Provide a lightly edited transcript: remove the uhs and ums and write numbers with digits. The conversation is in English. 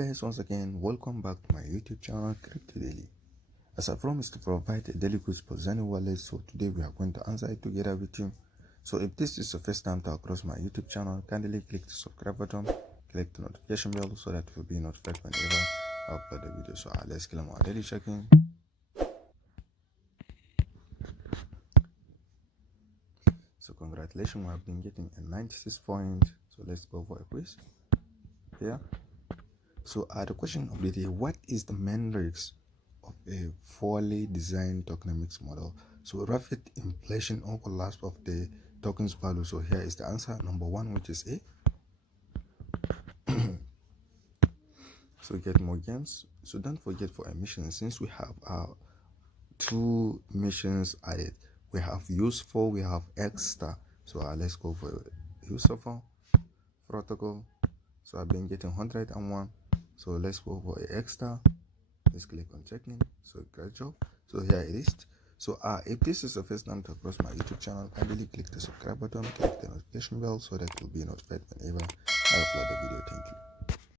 Guys, once again, welcome back to my YouTube channel, Crypto Daily. As I promised to provide a daily quiz for Xenea wallet, so today we are going to answer it together with you. So if this is your first time to across my YouTube channel, kindly click the subscribe button, click the notification bell so that you'll be notified whenever I upload a video. So let's get on our daily checking. So congratulations, we have been getting a 96 point. So let's go for a quiz here. So the question of the day: what is the main risk of a poorly designed tokenomics model? So rapid inflation or collapse of the token's value. So here is the answer, number one, which is A. So get more games. So don't forget for emissions, since we have two missions added, we have useful, we have extra. So let's go for useful protocol. So I've been getting 101. So let's go for extra. Let's click on checking. So great job. So here it is. So if this is the first time to cross my YouTube channel, kindly click the subscribe button, click the notification bell so that you'll be notified whenever I upload a video. Thank you.